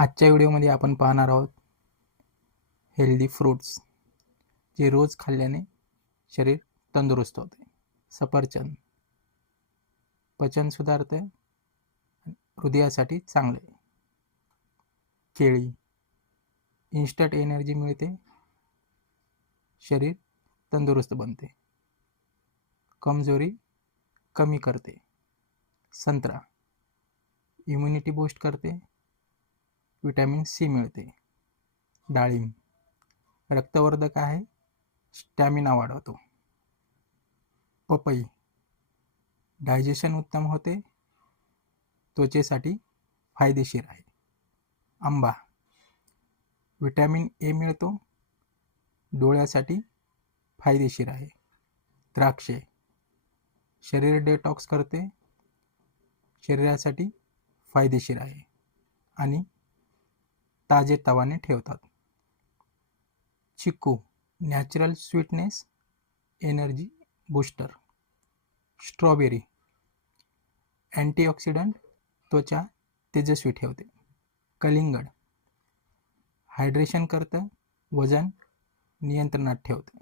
आजच्या व्हिडिओमध्ये आपण पाहणार आहोत हेल्दी फ्रूट्स जे रोज खाल्ल्याने शरीर तंदुरुस्त होते. सफरचंद पचन सुधारते हृदयासाठी चांगले. केळी इन्स्टंट एनर्जी मिळते. शरीर तंदुरुस्त बनते. कमजोरी कमी करते. संत्रा इम्युनिटी बूस्ट करते. विटॅमिन सी मिळते. डाळिंब रक्तवर्धक आहे स्टॅमिना वाढवतो. पपई डायजेशन उत्तम होते त्वचेसाठी फायदेशीर आहे. आंबा विटॅमिन ए मिळतो डोळ्यासाठी फायदेशीर आहे. द्राक्षे शरीर डेटॉक्स करते शरीरासाठी फायदेशीर आहे. आणि ताजे तवाने ठेवतात. चिकू natural sweetness energy booster strawberry antioxidant त्वचा तेजस्वी ठेवते. कलिंगड हायड्रेशन करतं वजन नियंत्रणात ठेवतं.